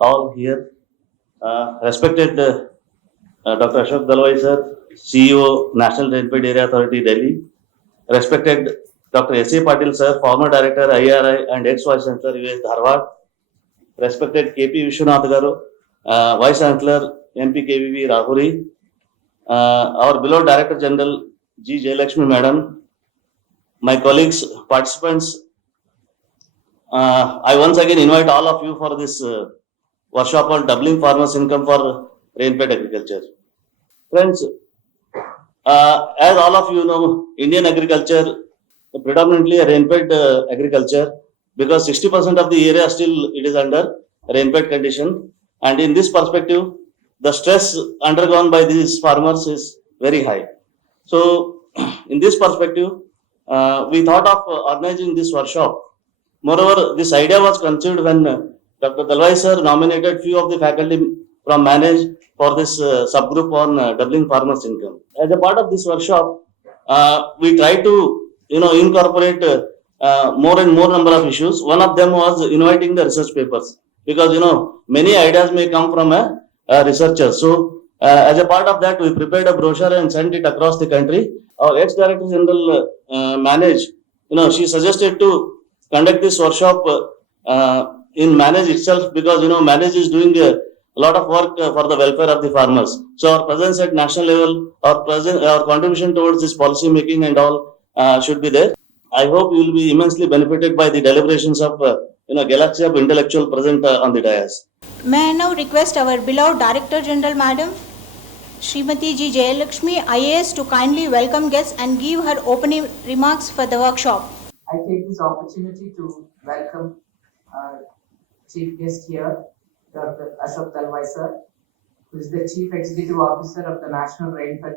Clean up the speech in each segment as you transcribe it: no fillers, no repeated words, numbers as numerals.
all here. Respected Dr. Ashok Dalwai sir, CEO, National Rainfed Area Authority, Delhi. Respected Dr. S.A. Patil sir, former director, IRI and ex-vice chancellor, US Dharwad. Respected K.P. Vishwanath garu, vice chancellor, MP KVV Rahuri. Our beloved Director General, G. Jayalakshmi madam. My colleagues, participants, I once again invite all of you for this workshop on doubling farmers' income for rainfed agriculture. Friends, as all of you know, Indian agriculture predominantly a rainfed agriculture because 60% of the area still it is under rainfed condition, and in this perspective, the stress undergone by these farmers is very high. So, in this perspective, we thought of organizing this workshop. Moreover, this idea was conceived when Dr. Dalwai sir nominated few of the faculty from Manage for this subgroup on doubling farmers' income. As a part of this workshop, we try to incorporate more and more number of issues. One of them was inviting the research papers because many ideas may come from a researcher. So as a part of that, we prepared a brochure and sent it across the country. Our ex-director general Manage, she suggested to conduct this workshop in Manage itself because Manage is doing a lot of work for the welfare of the farmers. So our presence at national level, our contribution towards this policy making and all should be there. I hope you will be immensely benefited by the deliberations of galaxy of intellectual present on the dais. May I now request our beloved Director General Madam, Srimati G. Jayalakshmi, IAS, to kindly welcome guests and give her opening remarks for the workshop. I take this opportunity to welcome our chief guest here, Dr. Ashok Dalwai sir, who is the Chief Executive Officer of the National Rainfed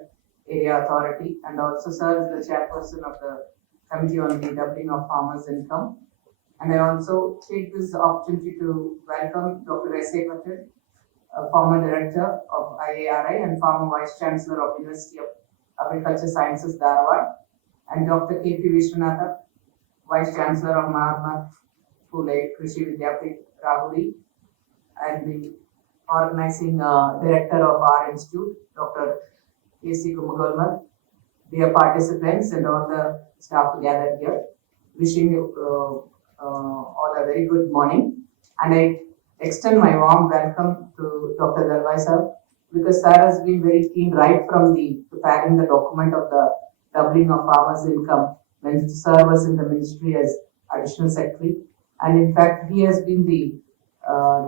Area Authority and also serves the chairperson of the Committee on the Doubling of Farmers' Income. And I also take this opportunity to welcome Dr. S.A. Patil, former director of IARI and former vice chancellor of University of Agriculture Sciences, Dalwai, and Dr. K.P. Vishwanath, vice chancellor of Mahatma Phule Krishi Vidyapith, Rahuri, and the organizing director of our institute, Dr. A.C. Gummagolmath, dear participants and all the staff gathered here. Wishing you all a very good morning, and I extend my warm welcome to Dr. Dalwai sir because sir has been very keen right from the preparing the document of the doubling of farmers' income when sir was in the ministry as additional secretary, and in fact he has been the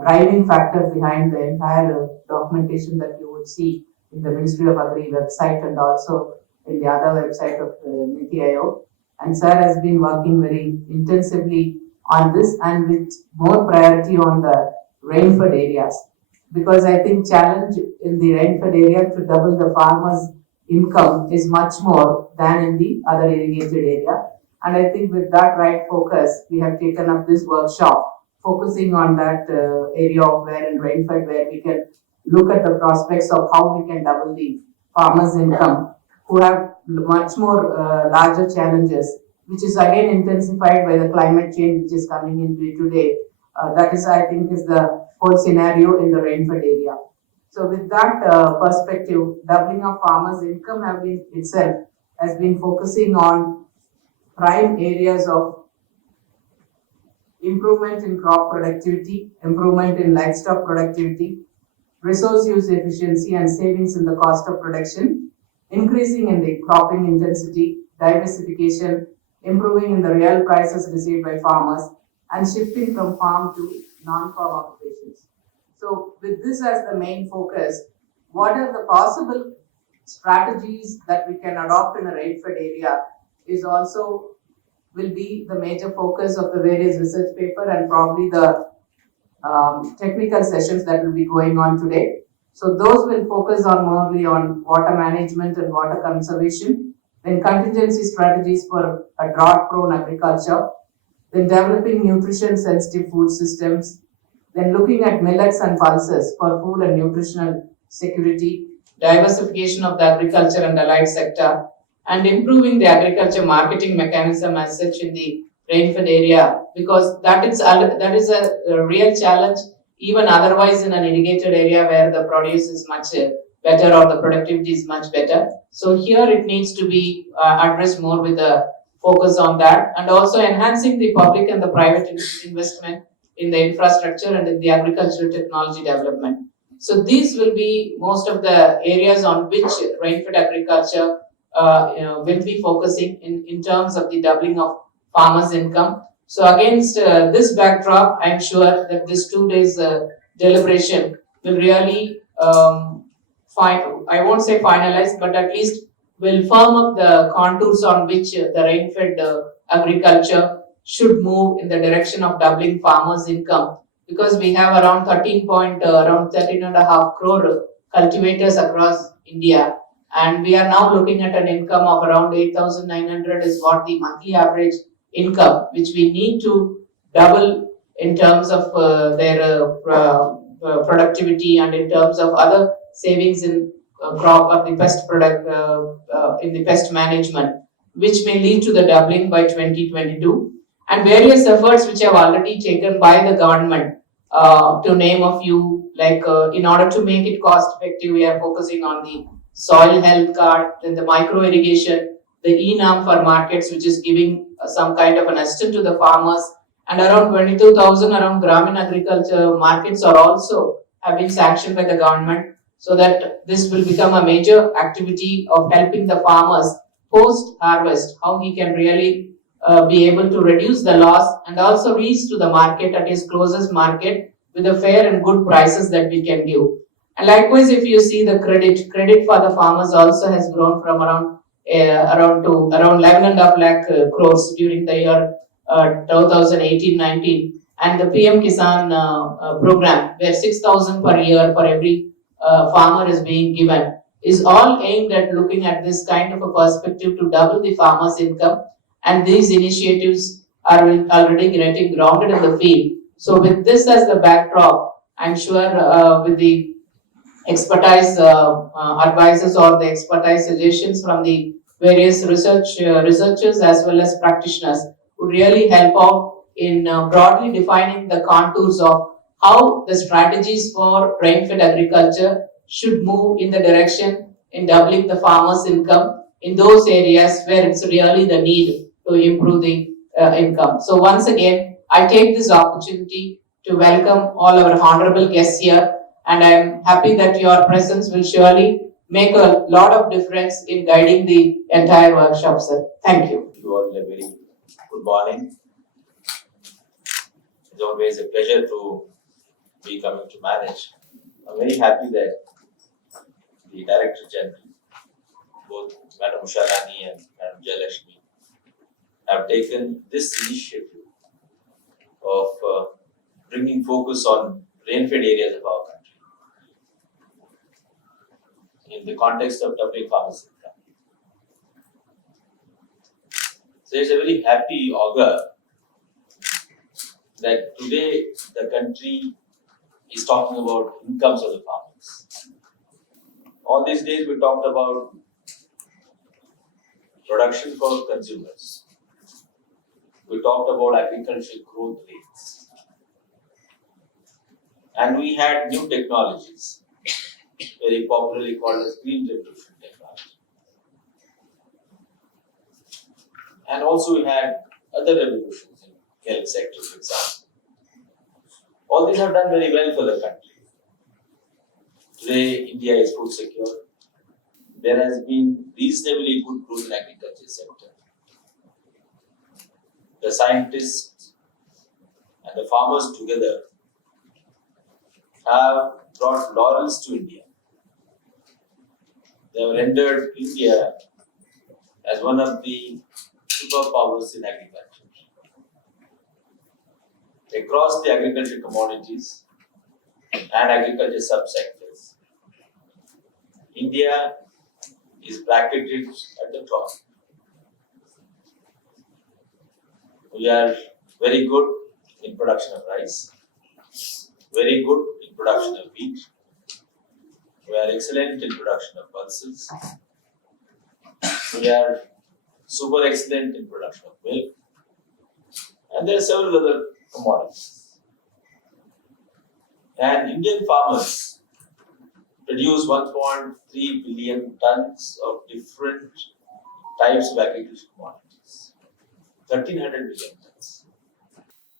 driving factor behind the entire documentation that you would see in the Ministry of Agri website and also in the other website of Niti Aayog. And sir has been working very intensively on this and with more priority on the rainfed areas, because I think challenge in the rainfed area to double the farmers' income is much more than in the other irrigated area. And I think with that right focus, we have taken up this workshop focusing on that area of where in rainfed where we can look at the prospects of how we can double the farmers' income who have much more larger challenges, which is again intensified by the climate change which is coming in today. That is, I think, is the whole scenario in the rainfed area. So with that perspective, doubling of farmers' income has been focusing on prime areas of improvement in crop productivity, improvement in livestock productivity, resource use efficiency and savings in the cost of production, increasing in the cropping intensity, diversification, improving in the real prices received by farmers, and shifting from farm to non-farm occupations. So with this as the main focus, what are the possible strategies that we can adopt in a rainfed area is also will be the major focus of the various research paper and probably the technical sessions that will be going on today. So those will focus on mostly on water management and water conservation, then contingency strategies for a drought-prone agriculture, then developing nutrition-sensitive food systems, then looking at millets and pulses for food and nutritional security, diversification of the agriculture and allied sector, and improving the agriculture marketing mechanism as such in the rainfed area, because that is a real challenge even otherwise in an irrigated area where the produce is much better or the productivity is much better. So here it needs to be addressed more with a focus on that, and also enhancing the public and the private investment in the infrastructure and in the agricultural technology development. So these will be most of the areas on which rainfed agriculture will be focusing in terms of the doubling of farmers' income. So against this backdrop, I'm sure that this 2 days deliberation will really I won't say finalize, but at least will firm up the contours on which the rain-fed agriculture should move in the direction of doubling farmers' income, because we have around 13.5 crore cultivators across India, and we are now looking at an income of around 8,900 is what the monthly average income, which we need to double in terms of their productivity and in terms of other savings in crop or the pest product in the pest management, which may lead to the doubling by 2022, and various efforts which have already taken by the government. To name a few, like in order to make it cost effective, we are focusing on the soil health card, then the micro irrigation, the e-NAM for markets, which is giving some kind of an assistance to the farmers, and around 22,000 around Gramin agriculture markets are also have been sanctioned by the government, so that this will become a major activity of helping the farmers post harvest, how he can really be able to reduce the loss and also reach to the market at his closest market with the fair and good prices that we can give. And likewise, if you see the credit for the farmers also has grown from around 11.5 lakh crores during the year 2018-19, and the PM Kisan program, where 6,000 per year for every farmer is being given, is all aimed at looking at this kind of a perspective to double the farmer's income. And these initiatives are already getting grounded in the field. So with this as the backdrop, I'm sure with the expertise advices or the expertise suggestions from the various researchers as well as practitioners would really help out in broadly defining the contours of how the strategies for rain-fed agriculture should move in the direction in doubling the farmer's income in those areas where it's really the need to improve the income. So once again, I take this opportunity to welcome all our honorable guests here, and I'm happy that your presence will surely make a lot of difference in guiding the entire workshop, sir. Thank you. You all a very good morning. It's always a pleasure to be coming to manage. I'm very happy that the Director General, both Madam Usharani and Madam Jayalakshmi, have taken this initiative of bringing focus on rain-fed areas of our country in the context of doubling farmers' income. So it's a very happy augur that today the country is talking about incomes of the farmers. All these days we talked about production for consumers. We talked about agricultural growth rates. And we had new technologies, very popularly called as green revolution technology. And also we had other revolutions in health sector, for example. All these have done very well for the country. Today, India is food secure. There has been reasonably good growth in agriculture sector. The scientists and the farmers together have brought laurels to India. They have rendered India as one of the superpowers in agriculture. Across the agricultural commodities and agriculture subsectors, India is bracketed at the top. We are very good in production of rice, very good in production of wheat. We are excellent in production of pulses. We are super excellent in production of milk. And there are several other commodities. And Indian farmers produce 1.3 billion tons of different types of agricultural commodities. 1,300 million tons.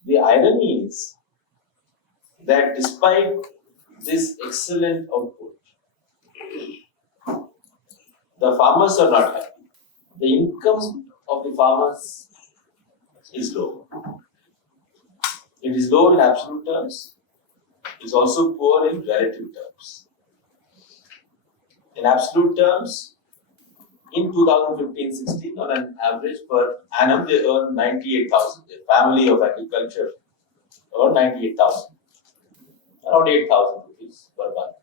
The irony is that despite this excellent output, the farmers are not happy. The income of the farmers is low. It is low in absolute terms. It's also poor in relative terms. In absolute terms, in 2015-16, on an average per annum, they earn 98,000. The family of agriculture earn 98,000, around 8,000 rupees per month.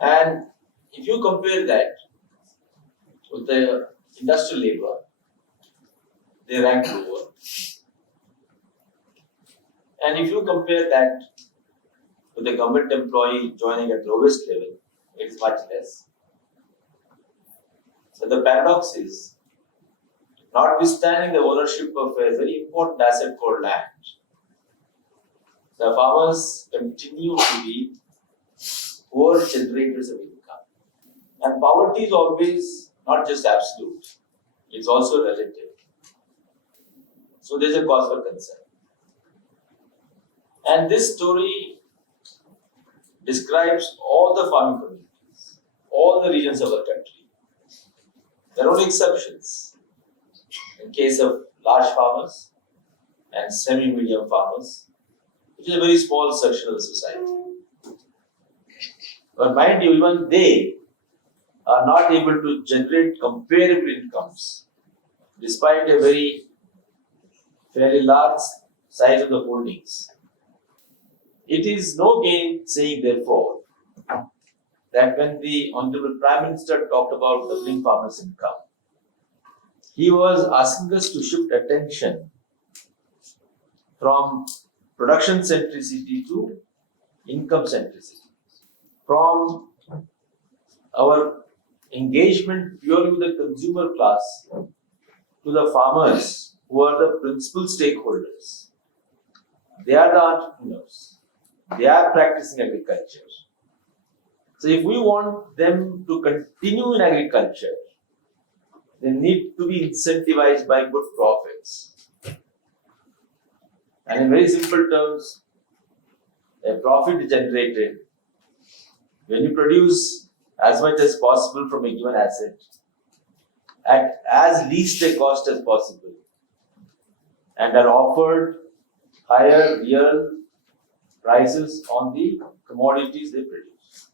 And if you compare that with the industrial labor, they rank lower. And if you compare that with the government employee joining at lowest level, it is much less. So the paradox is, notwithstanding the ownership of a very important asset called land, the farmers continue to be poor generators of income. And poverty is always not just absolute, it's also relative. So there's a cause for concern. And this story describes all the farming communities, all the regions of the country. There are only exceptions. In case of large farmers and semi-medium farmers, which is a very small section of the society. But mind you, even they are not able to generate comparable incomes despite a fairly large size of the holdings. It is no gain saying, therefore, that when the Honorable Prime Minister talked about doubling farmers' income, he was asking us to shift attention from production centricity to income centricity, from our engagement purely with the consumer class to the farmers who are the principal stakeholders. They are the entrepreneurs. They are practicing agriculture. So if we want them to continue in agriculture, they need to be incentivized by good profits. And in very simple terms, a profit generated when you produce as much as possible from a given asset at as least a cost as possible and are offered higher real prices on the commodities they produce.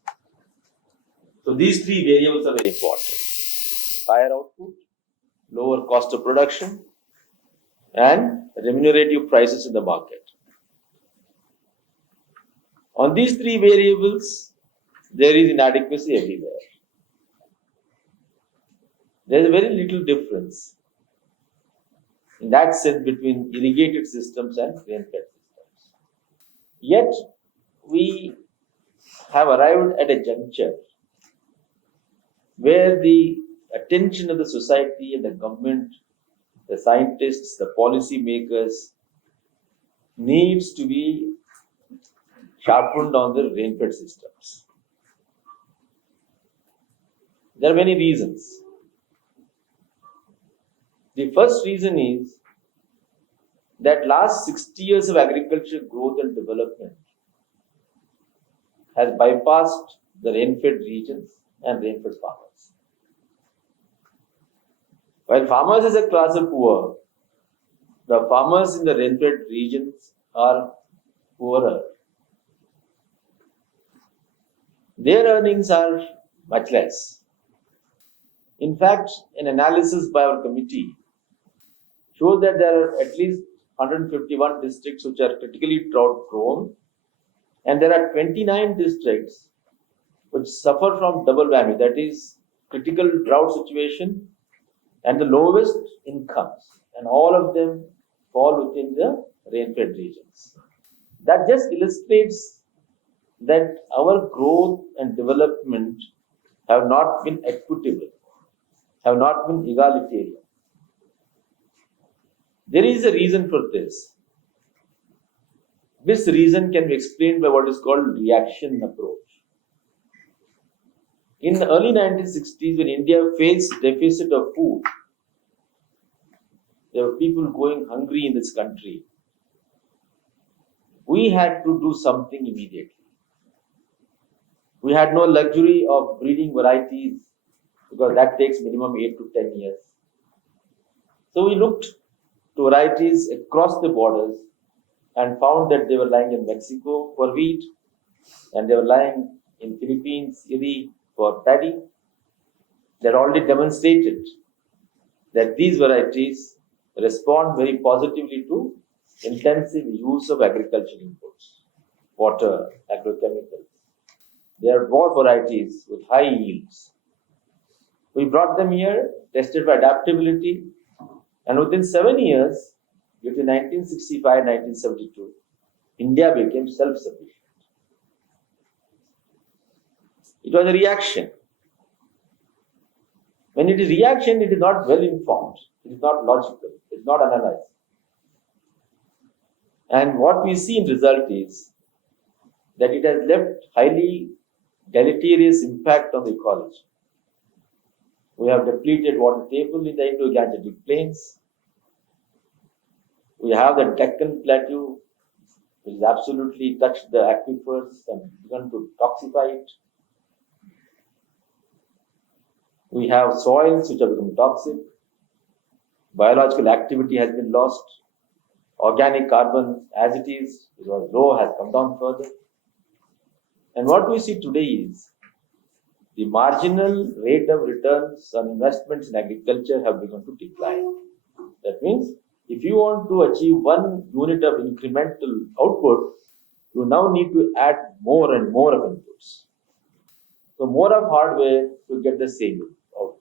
So these three variables are very important. Higher output, lower cost of production, and remunerative prices in the market. On these three variables, there is inadequacy everywhere. There is very little difference in that sense between irrigated systems and rainfed systems. Yet, we have arrived at a juncture where the attention of the society and the government, the scientists, the policy makers needs to be sharpened on the rainfed systems. There are many reasons. The first reason is that last 60 years of agriculture growth and development has bypassed the rainfed regions and rainfed farmers. While farmers as a class are poor, the farmers in the rainfed regions are poorer. Their earnings are much less. In fact, an analysis by our committee shows that there are at least 151 districts which are critically drought prone, and there are 29 districts which suffer from double whammy, that is, critical drought situation and the lowest incomes, and all of them fall within the rainfed regions. That just illustrates that our growth and development have not been equitable, have not been egalitarian. There is a reason for this. This reason can be explained by what is called reaction approach. In the early 1960s, when India faced deficit of food, there were people going hungry in this country. We had to do something immediately. We had no luxury of breeding varieties because that takes minimum 8 to 10 years. So we looked to varieties across the borders and found that they were lying in Mexico for wheat and they were lying in Philippines, Italy for paddy. They had already demonstrated that these varieties respond very positively to intensive use of agricultural inputs, water, agrochemicals. They are raw varieties with high yields. We brought them here, tested for adaptability, and within 7 years, between 1965 and 1972, India became self-sufficient. It was a reaction. When it is reaction, it is not well informed, it is not logical, it is not analyzed. And what we see in result is that it has left highly deleterious impact on the ecology. We have depleted water table in the Indo-Gangetic plains. We have the Deccan Plateau, which has absolutely touched the aquifers and begun to toxify it. We have soils which have become toxic. Biological activity has been lost. Organic carbon, as it is, it was low, has come down further. And what we see today is the marginal rate of returns on investments in agriculture have begun to decline. That means if you want to achieve 1 unit of incremental output, you now need to add more and more of inputs. So more of hardware to get the same output.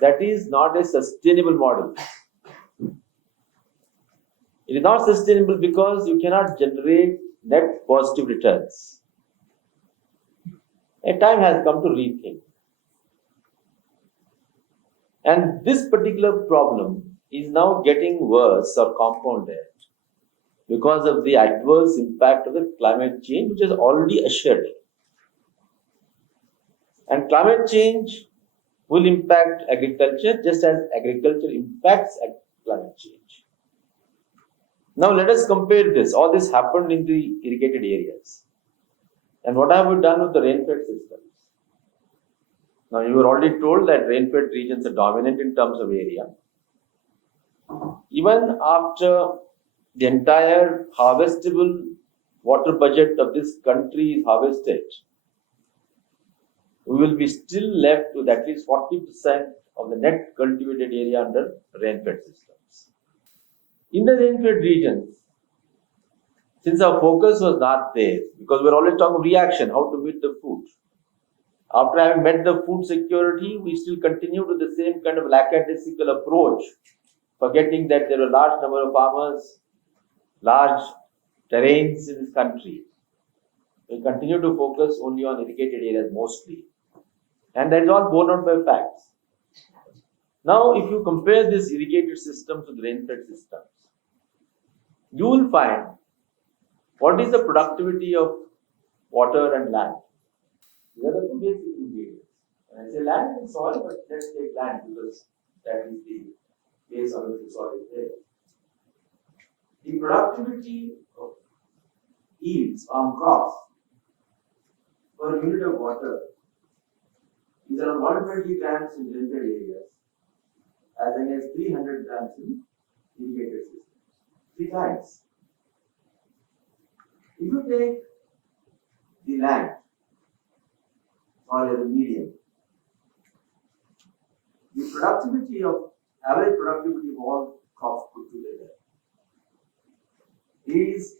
That is not a sustainable model. It is not sustainable because you cannot generate net positive returns. A time has come to rethink. And this particular problem is now getting worse or compounded because of the adverse impact of the climate change, which is already assured. And climate change will impact agriculture just as agriculture impacts climate change. Now let us compare this. All this happened in the irrigated areas. And what have we done with the rainfed systems? Now you were already told that rainfed regions are dominant in terms of area. Even after the entire harvestable water budget of this country is harvested, we will be still left with at least 40% of the net cultivated area under rainfed systems. In the rainfed regions, since our focus was not there, because we're always talking of reaction, how to meet the food. After having met the food security, we still continue with the same kind of lackadaisical approach, forgetting that there are a large number of farmers, large terrains in this country. We continue to focus only on irrigated areas mostly. And that is all borne out by facts. Now, if you compare these irrigated systems with rainfed systems, you will find what is the productivity of water and land. These are the two basic ingredients. When I say land and soil, but let's take land because that is the base on which the soil is there. The productivity of yields on crops per unit of water is around 120 grams in rainfed areas as against 300 grams in irrigated systems. 3 times. If you take the land or as a medium, the productivity of average productivity of all crops put together is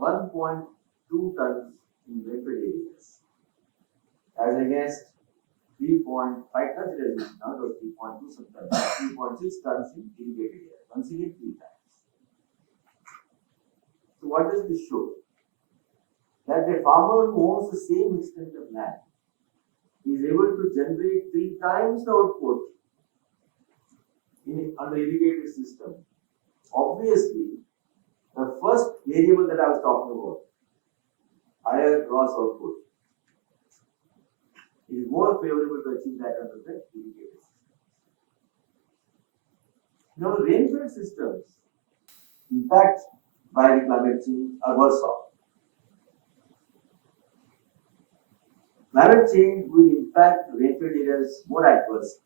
1.2 tons in rainfed areas as against 3.5 tons, it has been now, or 3.2 sometimes, 3.6 tons in irrigated areas, once again 3 times. So what does this show? That a farmer who owns the same extent of land is able to generate 3 times the output in an irrigated system. Obviously, The first variable that I was talking about, higher gross output, is more favorable to achieve that under the irrigated system. Now, rainfed systems, impact by climate change are worse off. Climate change will impact rainfed areas more adversely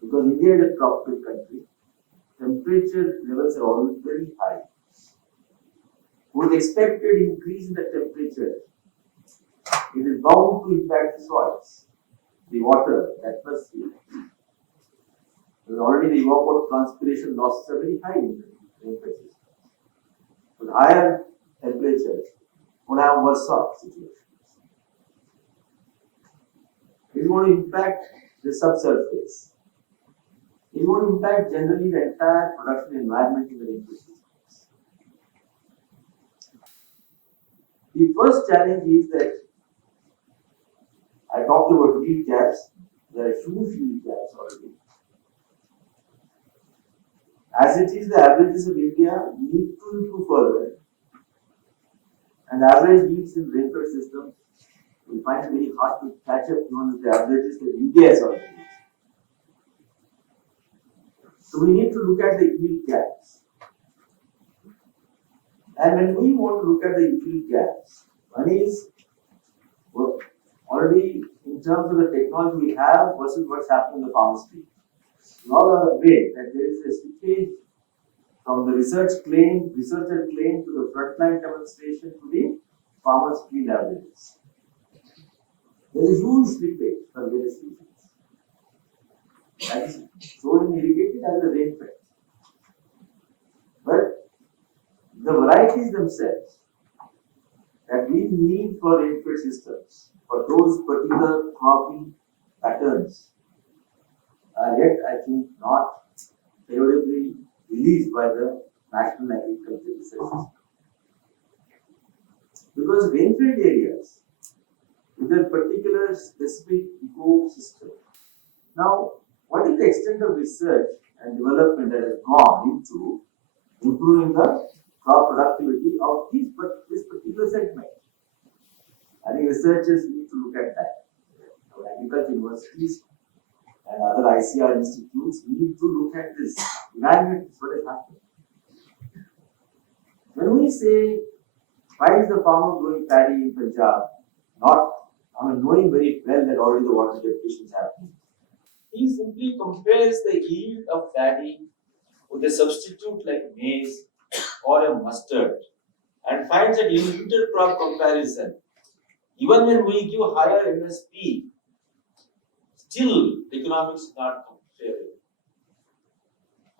because India is a tropical country. Temperature levels are always very high. With expected increase in the temperature, it is bound to impact the soils, the water, the atmosphere. Because already the evapotranspiration losses are very high in the rainfed systems. With higher temperatures, we'll have worse off situations. It is going to impact the subsurface. It is going to impact generally the entire production environment in the rainfed systems. The first challenge is that I talked about yield gaps. There are huge yield gaps already. As it is, the averages of India need to improve further. And average yields in rainfed systems will find it very hard to catch up even with the averages that India has already reached. So we need to look at the yield gaps. And when we want to look at the yield gaps, one is already in terms of the technology we have versus what's happening in the farmer's field. We all are aware that there is a slippage from the researcher claim to the frontline demonstration to the farmer's field averages. There is a huge slippage for various reasons. That is shown in irrigated as a rainfed. But the varieties themselves that we need for rainfed systems, for those particular cropping patterns, are yet, I think, not favorably released by the National Agricultural Research System. Because rainfed areas with a particular specific ecosystem. Now, what is the extent of research and development that has gone into improving the crop productivity of this particular segment? I think researchers need to look at that. Our agriculture universities and other ICR institutes need to look at this, evaluate what is happening. When we say, why is the farmer growing paddy in Punjab? Knowing very well that already the water depletion is happening. He simply compares the yield of paddy with a substitute like maize or a mustard and finds that in intercrop comparison, even when we give higher MSP, still the economics is not favorable.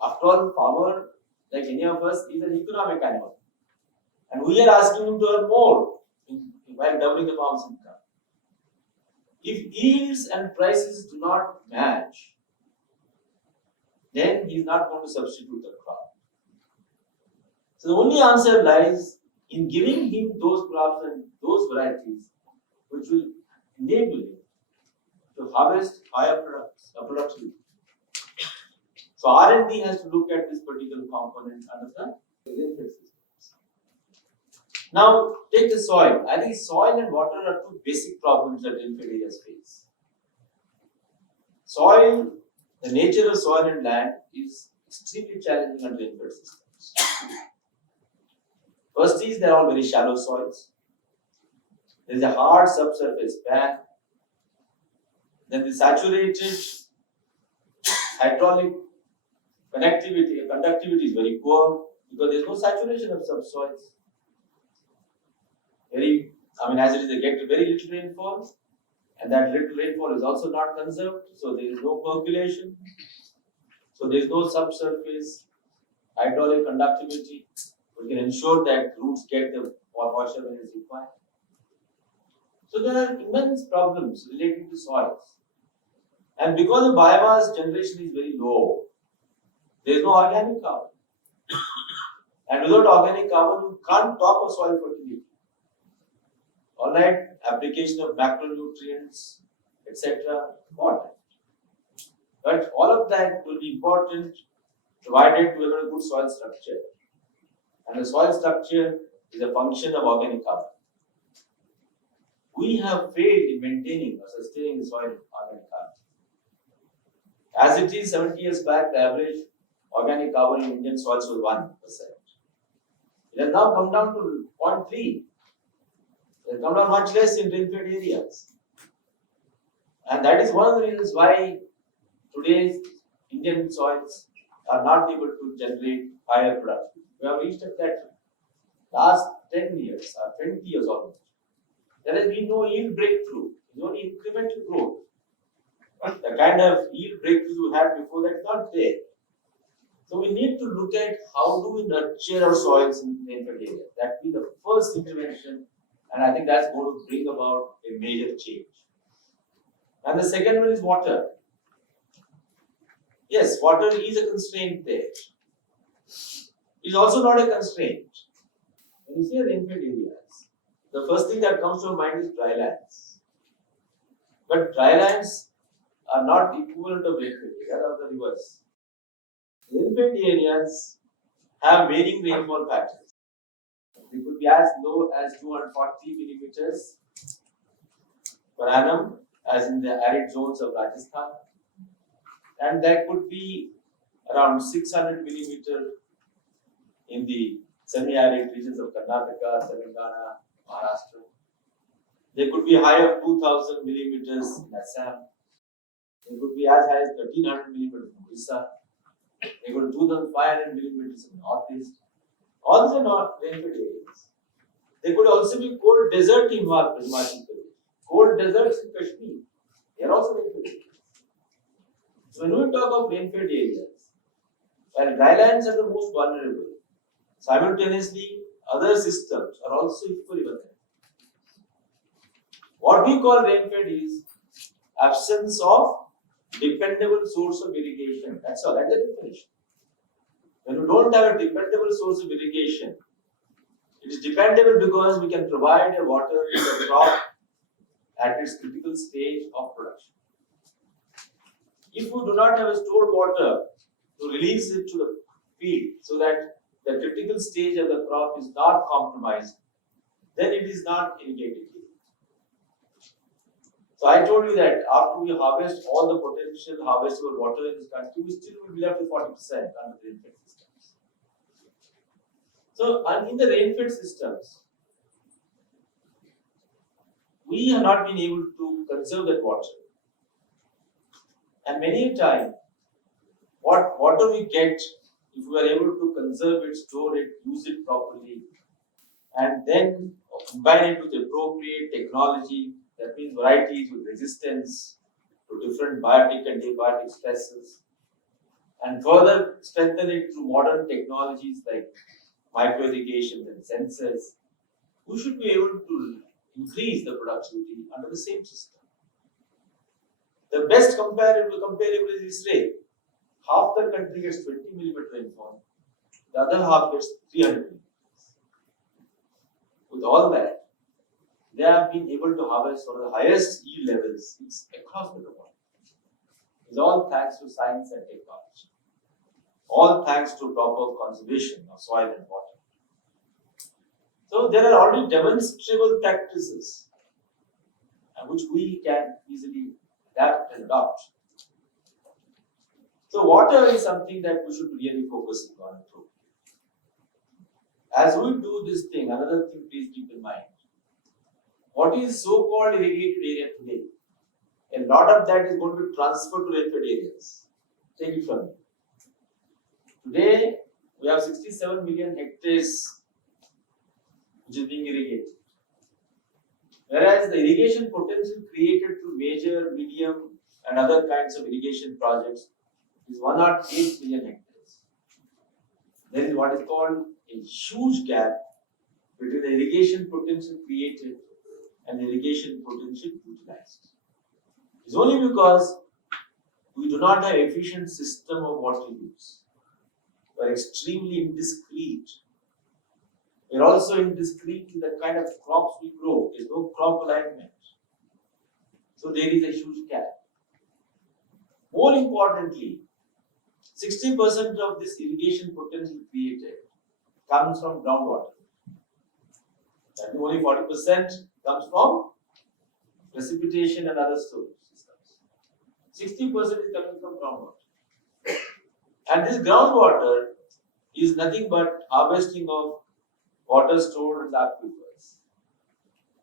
After all, the farmer, like any of us, is an economic animal. And we are asking him to earn more while doubling the farmer's income. If yields and prices do not match, then he is not going to substitute the crop. So the only answer lies in giving him those crops and those varieties which will enable him to harvest higher productivity. So R&D has to look at this particular component under the rainfed systems. Now take the soil. I think soil and water are two basic problems that rainfed areas face. Soil, the nature of soil and land is extremely challenging under rainfed systems. First is they are all very shallow soils. There is a hard subsurface pan. Then the saturated hydraulic conductivity is very poor because there is no saturation of subsoils. As it is, they get very little rainfall, and that little rainfall is also not conserved, so there is no percolation, so there is no subsurface hydraulic conductivity. We can ensure that roots get the water when it is required. So there are immense problems relating to soils. And because the biomass generation is very low, there is no organic carbon. And without organic carbon, you can't talk of soil fertility. Alright, application of macronutrients, etc. important. But all of that will be important provided we have a good soil structure. And the soil structure is a function of organic carbon. We have failed in maintaining or sustaining the soil organic carbon. As it is 70 years back, the average organic carbon in Indian soils was 1%. It has now come down to 0.3. It has come down much less in rainfed areas. And that is one of the reasons why today's Indian soils are not able to generate higher production. We have reached a plateau. Last 10 years or 20 years almost, there has been no yield breakthrough. There is only incremental growth. The kind of yield breakthrough we had before that is not there. So we need to look at how do we nurture our soils in rainfed areas. That will be the first intervention, and I think that's going to bring about a major change. And the second one is water. Yes, water is a constraint there. It is also not a constraint. When you say rainfed areas, the first thing that comes to your mind is dry lands. But dry lands are not the equivalent of rainfed areas or the reverse. Rainfed areas have varying rainfall patterns. They could be as low as 240 millimeters per annum, as in the arid zones of Rajasthan, and that could be around 600 millimeter in the semi-arid regions of Karnataka, Telangana, Maharashtra. They could be high of 2000 millimeters in Assam. They could be as high as 1300 millimeters in Odisha. They could be 2500 millimeters in Northeast. All these are not rainfed areas. They could also be cold desert in Himachal Pradesh, cold deserts in Kashmir. They are also rainfed areas. So when we talk of rainfed areas, while dry lands are the most vulnerable, simultaneously other systems are also equally vulnerable. What we call rainfed is absence of dependable source of irrigation. That's all. That's the definition. When you don't have a dependable source of irrigation, it is dependable because we can provide a water to the crop at its critical stage of production. If we do not have a stored water to release it to the field so that the critical stage of the crop is not compromised, then it is not irrigated. So I told you that after we harvest all the potential harvestable water in this country, we still will be left with 40% under the rainfed systems. So in the rainfed systems, we have not been able to conserve that water. And many a time, what water we get, if we are able to conserve it, store it, use it properly, and then combine it with appropriate technology, that means varieties with resistance to different biotic and abiotic stresses, and further strengthen it through modern technologies like micro irrigation and sensors, we should be able to increase the productivity under the same system. The best comparable is Israel. Half the country gets 20 millimeter rainfall, the other half gets 300 millimeters. With all that, they have been able to harvest one of the highest yield levels across the world. It's all thanks to science and technology. All thanks to proper conservation of soil and water. So there are already demonstrable practices which we can easily adapt and adopt. So water is something that we should really focus on. As we do this thing, another thing please keep in mind. What is so-called irrigated area today? A lot of that is going to be transferred to rainfed areas. Take it from me. Today, we have 67 million hectares which is being irrigated. Whereas the irrigation potential created through major, medium and other kinds of irrigation projects is 108 million hectares. There is what is called a huge gap between the irrigation potential created and the irrigation potential utilized. It's only because we do not have efficient system of water use. We are extremely indiscreet. We are also indiscreet in the kind of crops we grow. There is no crop alignment. So there is a huge gap. More importantly, 60% of this irrigation potential created comes from groundwater. That means only 40% comes from precipitation and other storage systems. 60% is coming from groundwater. And this groundwater is nothing but harvesting of water stored in the aquifers.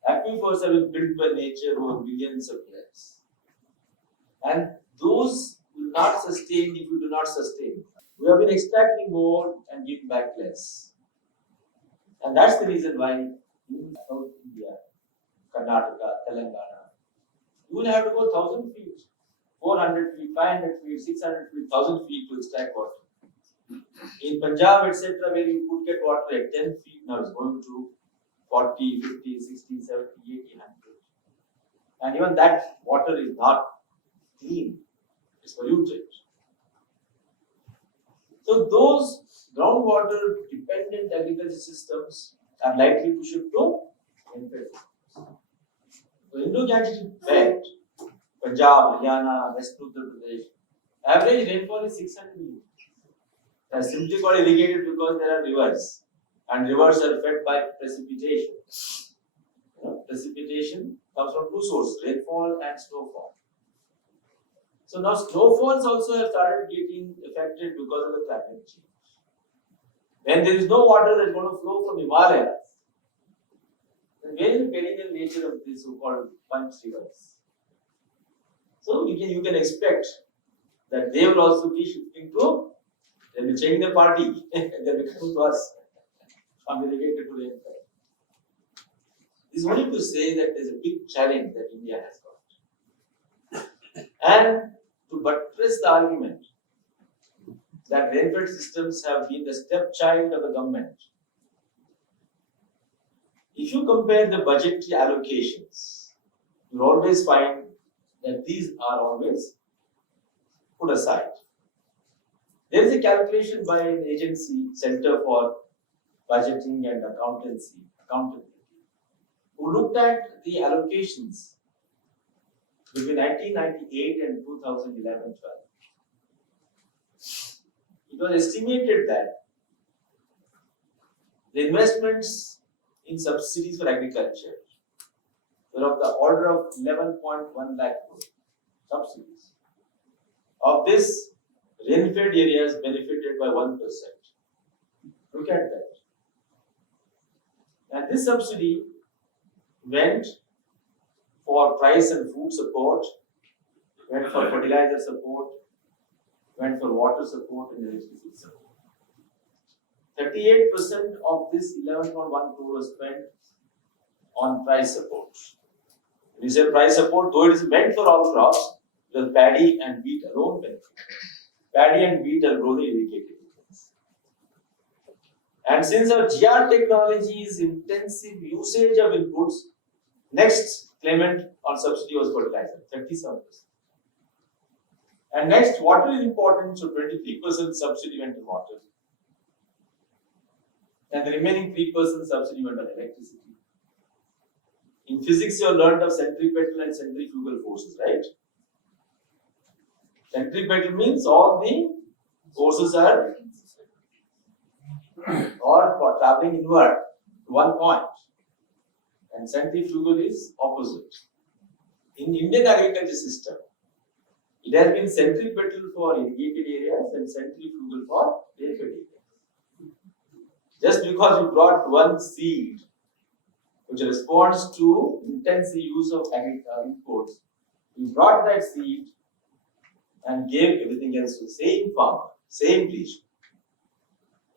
Aquifers have been built by nature over billions of years. And those will not sustain if you do not sustain. We have been extracting more and giving back less. And that's the reason why in South India, Karnataka, Telangana, you will have to go 1,000 feet, 400 feet, 500 feet, 600 feet, 1,000 feet to extract water. In Punjab, etc., where you could get water at 10 feet, now it's going to 40, 50, 60, 70, 80, 100. And even that water is not clean, it's polluted. So those groundwater dependent agriculture systems are likely to shift to rainfed. So Indo-Gangetic belt, Punjab, Haryana, West Uttar Pradesh, average rainfall is 600 mm. They are simply called irrigated because there are rivers, and rivers are fed by precipitation. Precipitation comes from two sources, rainfall and snowfall. So now snowfalls also have started getting affected because of the climate change. When there is no water that is going to flow from Himalayas, then where is the perennial nature of these so-called punch rivers? So you can expect that they will also be shifting to, they'll be changing the party, they'll be coming to us, from irrigated to rainfed. This is only to say that there's a big challenge that India has got. And to buttress the argument that rainfed systems have been the stepchild of the government, if you compare the budgetary allocations, you'll always find that these are always put aside. There is a calculation by an agency, Center for Budgeting and Accountability, who looked at the allocations between 1998 and 2011-12. It was estimated that the investments in subsidies for agriculture were of the order of 11.1 lakh crore subsidies. Of this, rainfed areas benefited by 1%. Look at that. And this subsidy went for price and food support, went for fertilizer support, went for water support and electricity support. 38% of this 11.1 crore was spent on price support. When you say price support, though it is meant for all crops, because paddy and wheat alone benefit. Paddy and wheat are grown in irrigated areas. And since our GR technology is intensive usage of inputs, next claimant on subsidy was fertilizer, 37%. And next, water is important, so 23% subsidy went to water. And the remaining 3% subsidy went on electricity. In physics, you have learned of centripetal and centrifugal forces, right? Centripetal means all the forces are or for traveling inward to one point. And centrifugal is opposite. In Indian agriculture system, it has been centripetal for irrigated areas and centrifugal for rainfed areas. Just because you brought one seed which responds to intensive use of inputs, you brought that seed and gave everything else to the same farmer, same region.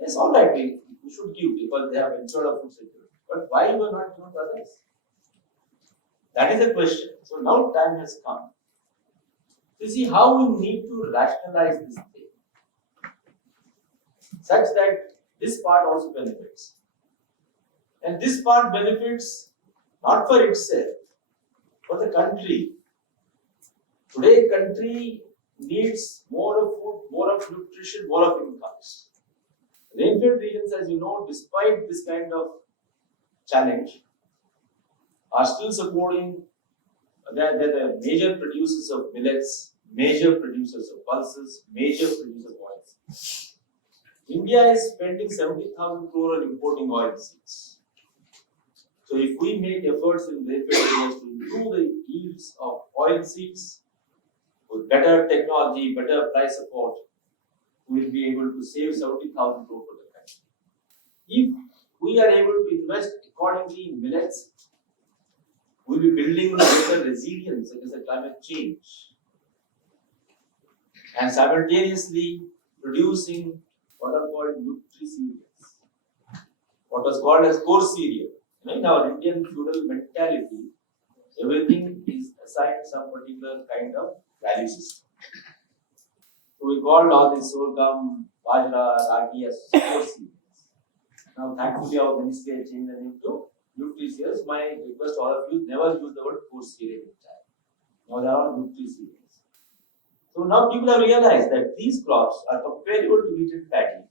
Yes, all right, we should give because they have ensured of food security. But why you are not giving to others? That is the question. So now time has come to see how we need to rationalize this thing such that this part also benefits. And this part benefits not for itself, for the country. Today, country needs more of food, more of nutrition, more of incomes. Rainfed regions, as you know, despite this kind of challenge, are still supporting. They're the major producers of millets, major producers of pulses, major producers of oils. India is spending 70,000 crore on importing oil seeds. So if we make efforts in rainfed areas to improve the yields of oil seeds with better technology, better price support, we will be able to save 70,000 crore for the country. If we are able to invest accordingly in millets, we will be building better resilience against the climate change and simultaneously producing what are called nutri-cereals, what was called as core cereal. In our Indian feudal mentality, everything is assigned some particular kind of value system. So we called all this sorghum, bajra, ragi as core cereals. Now, thankfully, our ministry has changed the name to nutri-cereals. My request to all of you, never use the word core cereal in time. Now they are all nutri-cereals. So now people have realized that these crops are comparable to wheat and paddy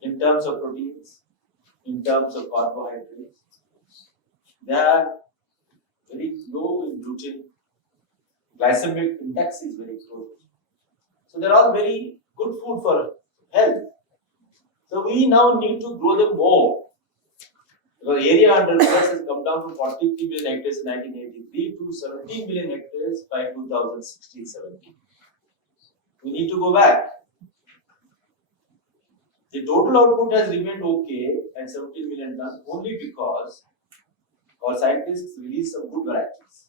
in terms of proteins, in terms of carbohydrates. They are very low in gluten. Glycemic index is very good. So they are all very good food for health. So we now need to grow them more. Because area under stress has come down from 43 million hectares in 1983 to 17 million hectares by 2016-17. We need to go back. The total output has remained okay at 17 million tons only because our scientists released some good varieties.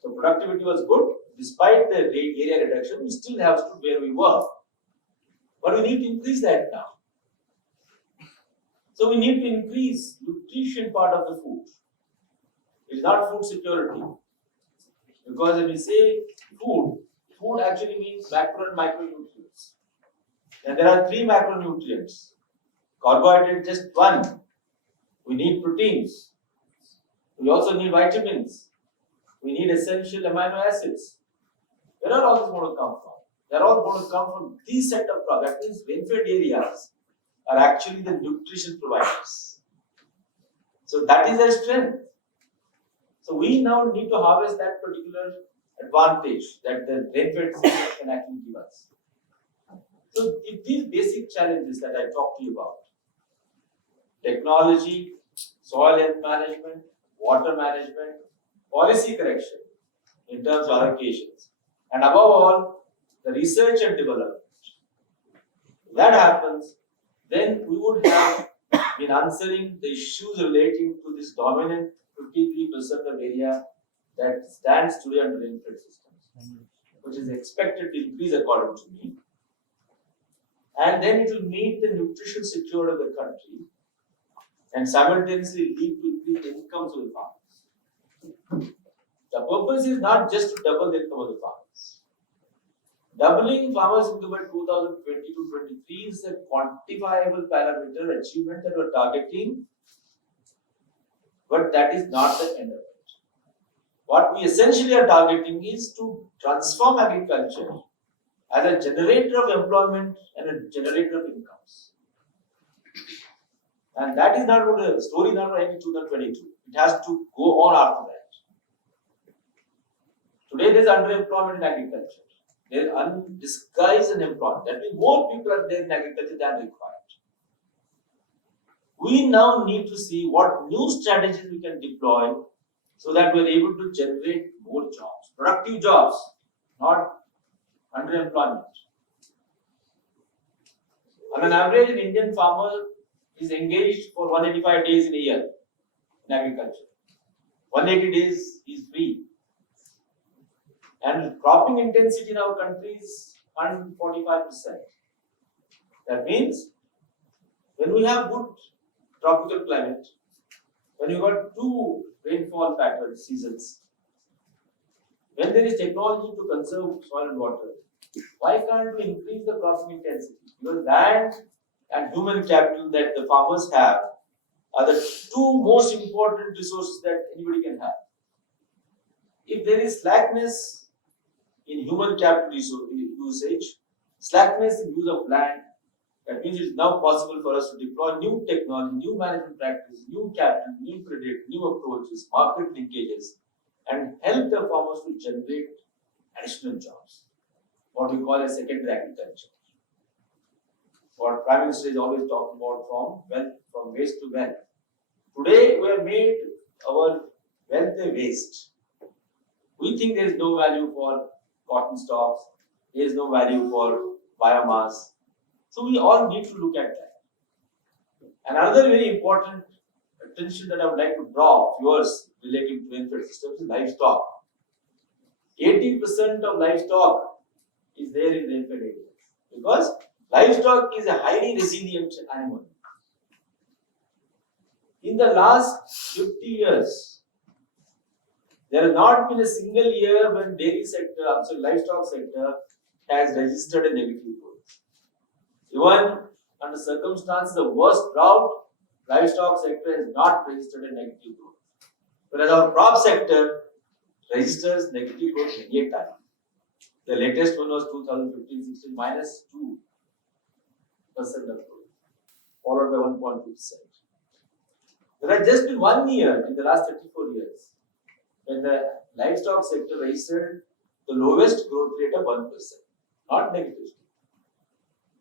So productivity was good. Despite the area reduction, we still have stood where we were. But we need to increase that now. So we need to increase nutrition part of the food. It is not food security. Because when we say food, food actually means macro and micronutrients. And there are three macronutrients. Carbohydrate, just one. We need proteins. We also need vitamins. We need essential amino acids. Where are all these going to come from? They are all going to come from these set of crops. That means rainfed areas are actually the nutrition providers. So that is their strength. So we now need to harvest that particular advantage that the rainfed system can actually give us. So if these basic challenges that I talked to you about, technology, soil health management, water management, policy correction in terms of allocations, and above all, the research and development. If that happens, then we would have been answering the issues relating to this dominant 53% of area that stands today under rainfed systems, which is expected to increase according to me. And then it will meet the nutrition security of the country and simultaneously lead to increased incomes of the farmers. The purpose is not just to double the income of the farmers. Doubling farmers' income by 2020-23 is a quantifiable parameter achievement that we are targeting, but that is not the end of it. What we essentially are targeting is to transform agriculture as a generator of employment and a generator of incomes. And that is not what the story not going to end in 2022. It has to go on after that. Today there is underemployment in agriculture. There is undisguised unemployment. That means more people are there in agriculture than required. We now need to see what new strategies we can deploy so that we are able to generate more jobs, productive jobs, not underemployment. On an average, an Indian farmer is engaged for 185 days in a year in agriculture. 180 days is free. And cropping intensity in our country is 145%. That means when we have good tropical climate, when you got two rainfall pattern seasons, when there is technology to conserve soil and water, why can't we increase the cropping intensity? Because land and human capital that the farmers have are the two most important resources that anybody can have. If there is slackness in human capital usage, slackness in use of land, that means it is now possible for us to deploy new technology, new management practice, new capital, new credit, new approaches, market linkages, and help the farmers to generate additional jobs, what we call as secondary agriculture. what Prime Minister is always talking about, from wealth, from waste to wealth. Today we have made our wealth a waste. We think there is no value for cotton stocks, there is no value for biomass. So we all need to look at that. And another very important attention that I would like to draw of yours relating to Rainfed systems is livestock. 80% of livestock is there in Rainfed areas because livestock is a highly resilient animal. In the last 50 years, there has not been a single year when dairy sector, livestock sector has registered a negative growth. Even under circumstances of worst drought, livestock sector has not registered a negative growth. Whereas our crop sector registers negative growth many a time. The latest one was 2015-16 minus 2% of growth, followed by 1.2%. There has just been 1 year in the last 34 years when the livestock sector registered the lowest growth rate of 1%, not negative.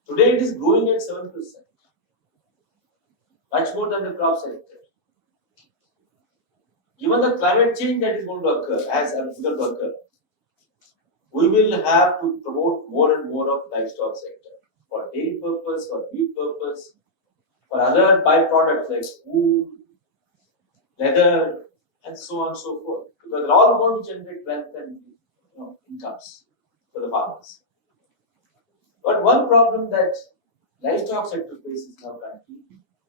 Today it is growing at 7%, much more than the crop sector. Given the climate change that is going to occur, as begun to occur, we will have to promote more and more of livestock sector for dairy purpose, for meat purpose, for other byproducts like wool, leather, and so on and so forth. Because they're all going to generate wealth and incomes for the farmers. But one problem that livestock sector faces in our country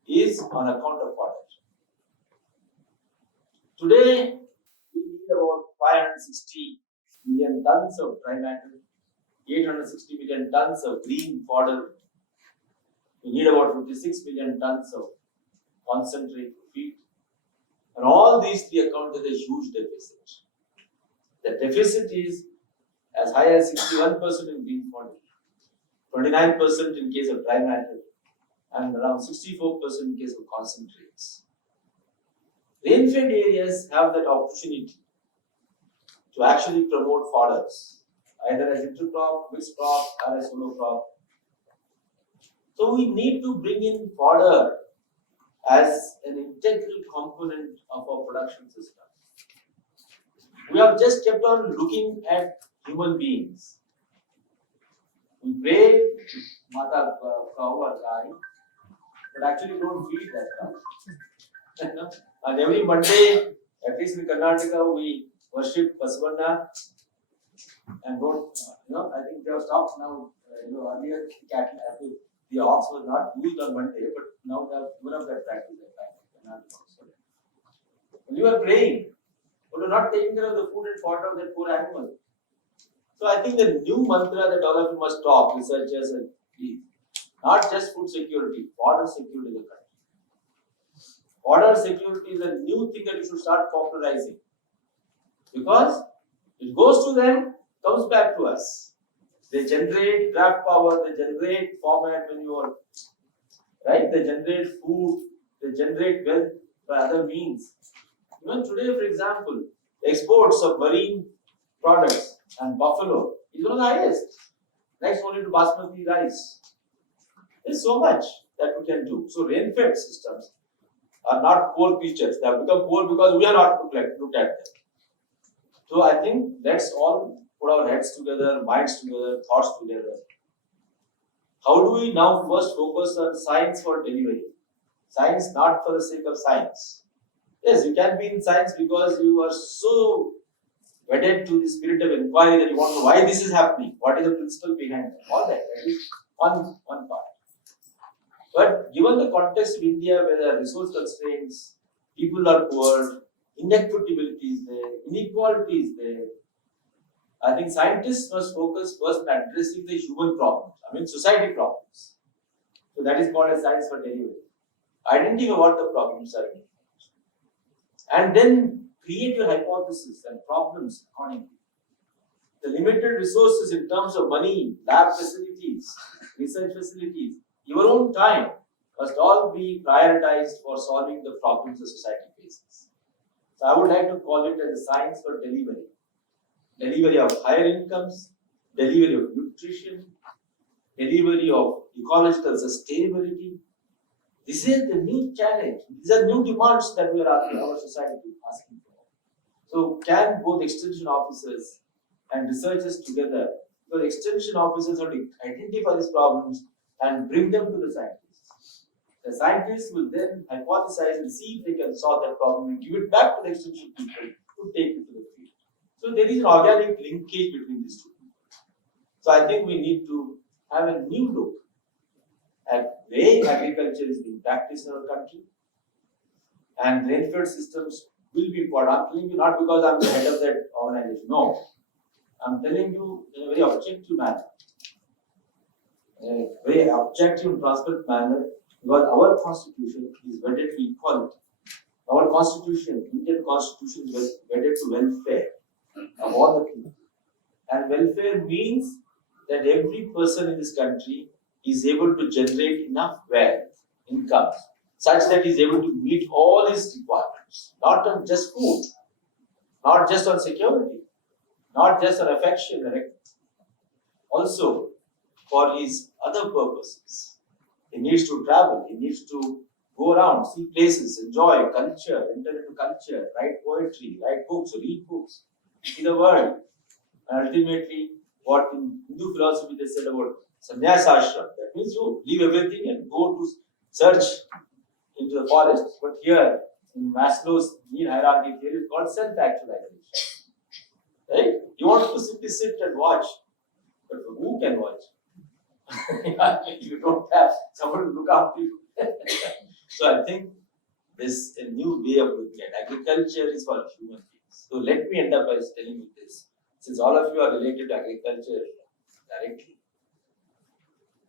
is on account of fodder. Today, we need about 560 million tons of dry matter, 860 million tons of green fodder. We need about 56 million tons of concentrate for feed. And all these three account as a huge deficit. The deficit is as high as 61% in green fodder, 29% in case of dry matter, and around 64% in case of concentrates. Rainfed areas have that opportunity to actually promote fodders, either as intercrop, mixed crop, or as solo crop. So we need to bring in fodder as an integral component of our production system. We have just kept on looking at human beings. We pray Mata cow or guy, but actually don't feed that cow. And every Monday, at least in Karnataka, we worship Basavana and don't, I think they have stopped now. Earlier the ox was not used on Monday, but now they have given up that practice. When you are praying, but you're not taking care of the food and fodder of that poor animal. So I think the new mantra that all of you must talk, researchers and please, not just food security, fodder security in the country. Fodder security is a new thing that you should start popularizing. Because it goes to them, comes back to us. They generate draft power, they generate format manure, right? They generate food, they generate wealth by other means. Even today, for example, exports of marine products and buffalo is one of the highest, next only to basmati rice. There's so much that we can do. So rain-fed systems are not poor features. They have become poor because we are not looked at them. So I think let's all put our heads together, minds together, thoughts together. How do we now first focus on science for delivery? Science not for the sake of science. Yes, you can be in science because you are so wedded to the spirit of inquiry that you want to know why this is happening, what is the principle behind it, all that. That is one part. But given the context of India where there are resource constraints, people are poor, inequitability is there, inequality is there, I think scientists must focus first on addressing the human problems, society problems. So that is called as science for delivery. Identify what the problems are, and then create your hypothesis and problems accordingly. The limited resources in terms of money, lab facilities, research facilities, your own time must all be prioritized for solving the problems the society faces. So I would like to call it as a science for delivery. Delivery of higher incomes, delivery of nutrition, delivery of ecological sustainability. This is the new challenge. These are new demands that we are asking our society asking for. So can both extension officers and researchers together, because extension officers have to identify these problems and bring them to the scientists. The scientists will then hypothesize and see if they can solve that problem and give it back to the extension people to take it to the field. So there is an organic linkage between these two. So I think we need to have a new look at the way agriculture is being practiced in our country. And rainfed systems will be important. I'm telling you not because I'm the head of that organization. No. I'm telling you in a very objective manner. A very objective and transparent manner, because our constitution is wedded to equality. Our constitution, Indian constitution, is wedded to welfare of all the people. And welfare means that every person in this country is able to generate enough wealth, income, such that he is able to meet all his requirements, not on just food, not just on security, not just on affection, also for his other purposes. He needs to travel, he needs to go around, see places, enjoy culture, enter into culture, write poetry, write books, read books, see the world. And ultimately, what in Hindu philosophy they said about sannyasa ashram, that means you leave everything and go to search into the forest. But here, in Maslow's need hierarchy theory, it's called self-actualization. Right? You want to simply sit and watch, but who can watch? You don't have someone to look after you. So I think this a new way of looking at agriculture is for human beings. So let me end up by telling you this. Since all of you are related to agriculture directly,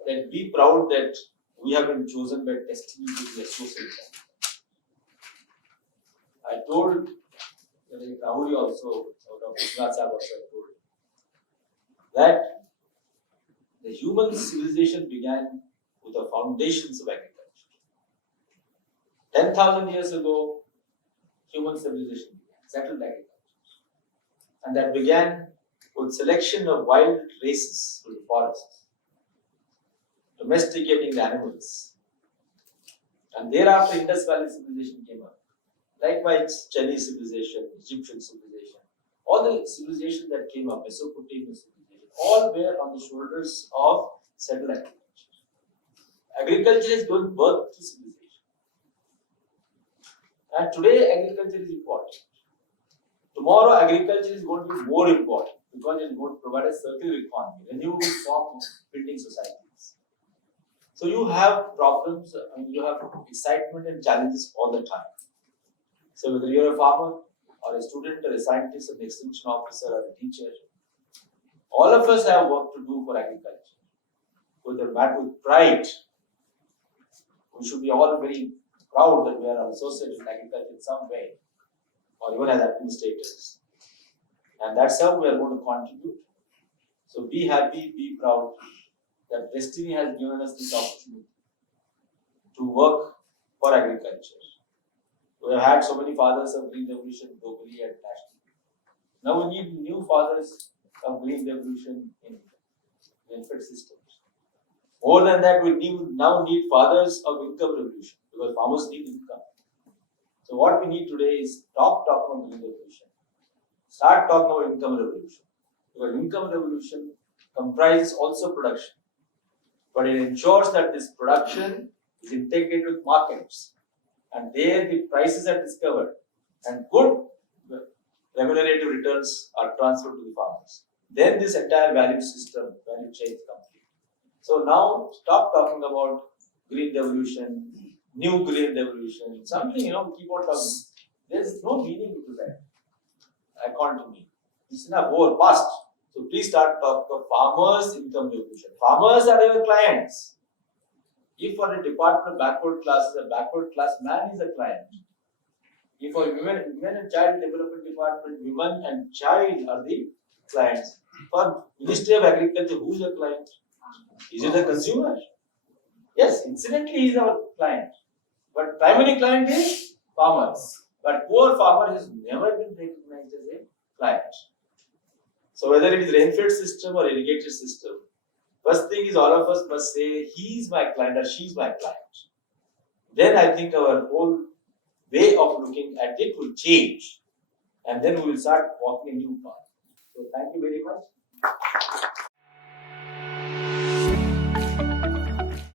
then be proud that we have been chosen by destiny to be a social family. I told Rahul also, or Dr. Srinath Sahab also, I told that the human civilization began with the foundations of agriculture. 10,000 years ago, human civilization began, settled agriculture. And that began with selection of wild races from the forests, domesticating the animals. And thereafter, Indus Valley civilization came up. Likewise, Chinese civilization, Egyptian civilization, all the civilizations that came up, Mesopotamian civilization, all were on the shoulders of settled agriculture. Agriculture has given birth to civilization. And today, agriculture is important. Tomorrow, agriculture is going to be more important because it is going to provide a circular economy, a new form of building societies. So you have problems, you have excitement and challenges all the time. So whether you're a farmer or a student or a scientist or an extension officer or a teacher, all of us have work to do for agriculture. With pride, we should be all very proud that we are associated with agriculture in some way, or even as administrators. And that's how we are going to contribute. So be happy, be proud that destiny has given us this opportunity to work for agriculture. We have had so many fathers of green revolution globally and nationally. Now we need new fathers of green revolution in rainfed systems. More than that, we now need fathers of income revolution because farmers need income. So what we need today is stop talking about green revolution. Start talking about income revolution. Because income revolution comprises also production. But it ensures that this production is integrated with markets. And there the prices are discovered and good remunerative returns are transferred to the farmers. Then this entire value system, value chain is complete. So now stop talking about green revolution, new green revolution, something, keep on talking. There's no meaning to that, according to me. It's enough over past. So please start talking of farmers' income revolution. Farmers are your clients. If for a department of backward classes, a backward class man is a client. If for women and child development department, women and child are the clients. For Ministry of Agriculture, who is the client? Is it the consumer? Yes, incidentally he is our client. But primary client is farmers. But poor farmer has never been recognized as a client. So whether it is rainfed system or irrigated system, First thing is all of us must say, he's my client or she's my client. Then I think our whole way of looking at it will change. And then we will start walking a new path. So thank you very much.